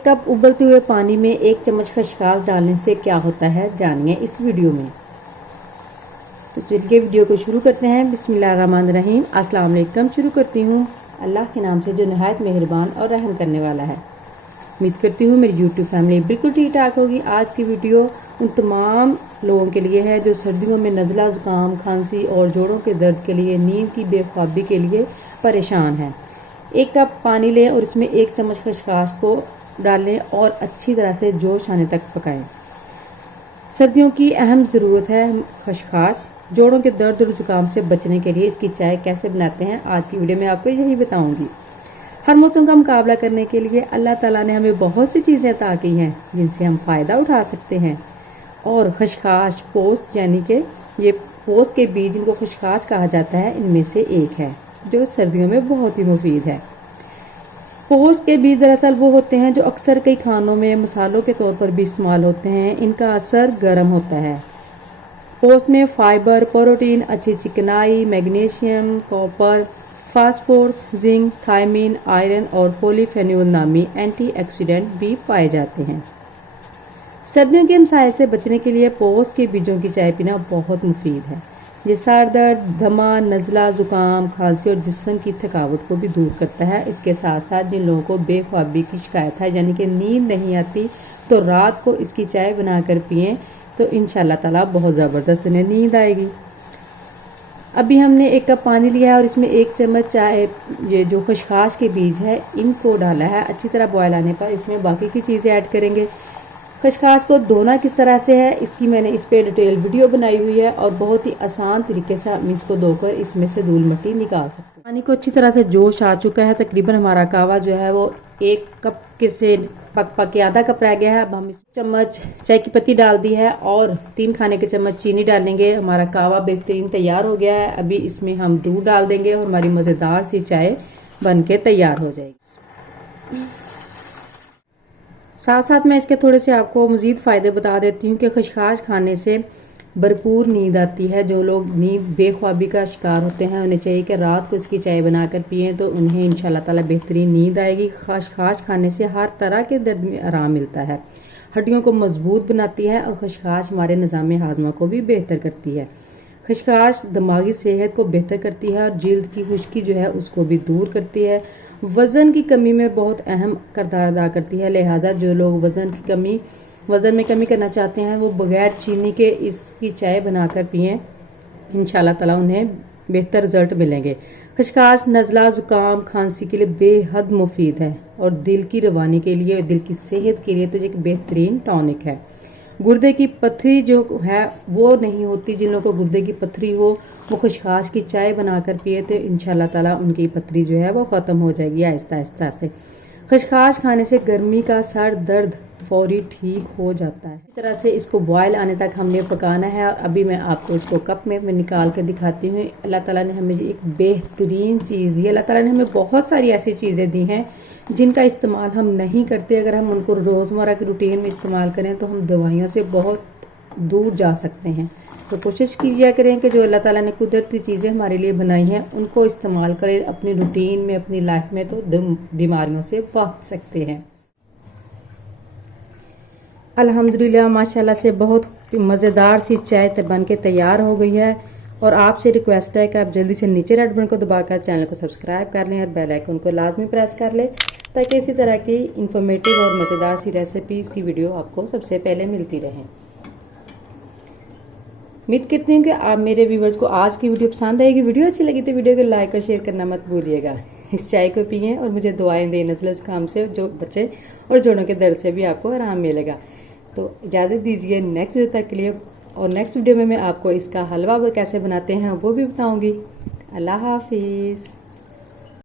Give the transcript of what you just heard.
एक कप उबलते हुए पानी में 1 चम्मच खसखस डालने से क्या होता है, जानिए इस वीडियो में। तो चलिए वीडियो को शुरू करते हैं। बिस्मिल्लाहिर्रहमानिर्रहीम। अस्सलाम वालेकुम। शुरू करती हूँ अल्लाह के नाम से जो नहायत मेहरबान और रहम करने वाला है। उम्मीद करती हूँ मेरी यूट्यूब फैमिली बिल्कुल ठीक ठाक होगी। आज की वीडियो उन तमाम लोगों के लिए है जो सर्दियों में नज़ला, ज़ुकाम, खांसी और जोड़ों के दर्द के लिए, नींद की बेख्वाबी के लिए परेशान हैं। 1 कप पानी लें और उसमें 1 चम्मच खसखस को डालें और अच्छी तरह से जोश आने तक पकाएं। सर्दियों की अहम ज़रूरत है खसखस। जोड़ों के दर्द और ज़ुकाम से बचने के लिए इसकी चाय कैसे बनाते हैं आज की वीडियो में आपको यही बताऊंगी। हर मौसम का मुकाबला करने के लिए अल्लाह ताला ने हमें बहुत सी चीज़ें अता की हैं जिनसे हम फ़ायदा उठा सकते हैं। और खसखस पोस्त यानी कि ये पोस्त के बीज जिनको खसखस कहा जाता है इनमें से एक है जो सर्दियों में बहुत ही मुफीद है। पोस्त के बीज दरअसल वो होते हैं जो अक्सर कई खानों में मसालों के तौर पर भी इस्तेमाल होते हैं। इनका असर गर्म होता है। पोस्त में फाइबर, प्रोटीन, अच्छी चिकनाई, magnesium, copper, phosphorus, zinc, thiamine, iron और पॉलीफेनोल नामी एंटीऑक्सीडेंट भी पाए जाते हैं। सर्दियों के मसाइल से बचने के लिए पोस्त के बीजों की चाय पीना बहुत मुफीद है। ये सर दर्द, दमा, नज़ला, ज़ुकाम, खांसी और जिस्म की थकावट को भी दूर करता है। इसके साथ साथ जिन लोगों को बेख्वाबी की शिकायत है यानी कि नींद नहीं आती तो रात को इसकी चाय बनाकर पिएं तो इंशाल्लाह ताला बहुत ज़बरदस्त उन्हें नींद आएगी। अभी हमने 1 कप पानी लिया है और इसमें 1 चम्मच चाय ये जो खसखस के बीज है इनको डाला है। अच्छी तरह बॉयल आने पर इसमें बाकी की चीज़ें ऐड करेंगे। खसखस को धोना किस तरह से है इसकी मैंने इस पे डिटेल वीडियो बनाई हुई है और बहुत ही आसान तरीके से हम इसको धोकर इसमें से धूल मिट्टी निकाल सकते हैं। पानी को अच्छी तरह से जोश आ चुका है। तकरीबन हमारा कहवा जो है वो 1 कप के से पक के आधा कप रह गया है। अब हम इस चम्मच चाय की पत्ती डाल दी है और 3 खाने के चम्मच चीनी डालेंगे। हमारा कहवा बेहतरीन तैयार हो गया है। अभी इसमें हम दूध डाल देंगे और हमारी मज़ेदार सी चाय बन के तैयार हो जाएगी। साथ साथ मैं इसके थोड़े से आपको मज़ीद फ़ायदे बता देती हूँ कि खसखस खाने से भरपूर नींद आती है। जो लोग नींद बेख्वाबी का शिकार होते हैं उन्हें चाहिए कि रात को इसकी चाय बनाकर पिएं तो उन्हें इंशाल्लाह ताला बेहतरीन नींद आएगी। खसखस खाने से हर तरह के दर्द में आराम मिलता है, हड्डियों को मजबूत बनाती है और खसखस हमारे निज़ाम हाजमा को भी बेहतर करती है। खसखस दिमागी सेहत को बेहतर करती है और जल्द की खुश्की जो है उसको भी दूर करती है। वज़न की कमी में बहुत अहम किरदार अदा करती है। लिहाजा जो लोग वज़न में कमी करना चाहते हैं वो बगैर चीनी के इसकी चाय बनाकर पिएं, इंशाल्लाह ताला उन्हें बेहतर रिजल्ट मिलेंगे। खसखस नज़ला, ज़ुकाम, खांसी के लिए बेहद मुफीद है और दिल की रवानी के लिए, दिल की सेहत के लिए तो एक बेहतरीन टॉनिक है। गुर्दे की पथरी जो है वो नहीं होती। जिन लोगों को गुर्दे की पथरी हो वो खसखस की चाय बनाकर पिए तो इंशाल्लाह ताला उनकी पथरी जो है वो ख़त्म हो जाएगी आहिस्ता आहिस्ता से। खसखस खाने से गर्मी का सर दर्द फौरी ठीक हो जाता है। इस तरह से इसको बॉयल आने तक हमने पकाना है और अभी मैं आपको इसको कप में निकाल कर दिखाती हूँ। अल्लाह ताला ने हमें एक बेहतरीन चीज़ दी। अल्लाह ताला ने हमें बहुत सारी ऐसी चीज़ें दी हैं जिनका इस्तेमाल हम नहीं करते। अगर हम उनको रोज़मर्रा की रूटीन में इस्तेमाल करें तो हम दवाइयों से बहुत दूर जा सकते हैं। तो कोशिश कीजिए करें कि जो अल्लाह ताला ने कुदरती चीज़ें हमारे लिए बनाई हैं उनको इस्तेमाल करें अपनी रूटीन में, अपनी लाइफ में, तो बीमारियों से बच सकते हैं। अल्हम्दुलिल्लाह माशाल्लाह से बहुत मज़ेदार सी चाय बन के तैयार हो गई है और आपसे रिक्वेस्ट है कि आप जल्दी से नीचे रेड बटन को दबाकर चैनल को सब्सक्राइब कर लें और बेल आइकन को लाजमी प्रेस कर लें ताकि इसी तरह की इंफॉर्मेटिव और मज़ेदार सी रेसिपीज़ की वीडियो आपको सबसे पहले मिलती रहे। उम्मीद करती हूँ कि आप मेरे व्यूवर्स को आज की वीडियो पसंद आएगी। वीडियो अच्छी लगी तो वीडियो को लाइक और शेयर करना मत भूलिएगा। इस चाय को पिएं और मुझे दुआएं दें। नज़ला ज़ुकाम से जो बच्चे और जोड़ों के दर्द से भी आपको आराम मिलेगा। तो इजाज़त दीजिए नेक्स्ट वीडियो तक के लिए। और नेक्स्ट वीडियो में मैं आपको इसका हलवा कैसे बनाते हैं वो भी बताऊँगी। अल्लाह हाफिज़।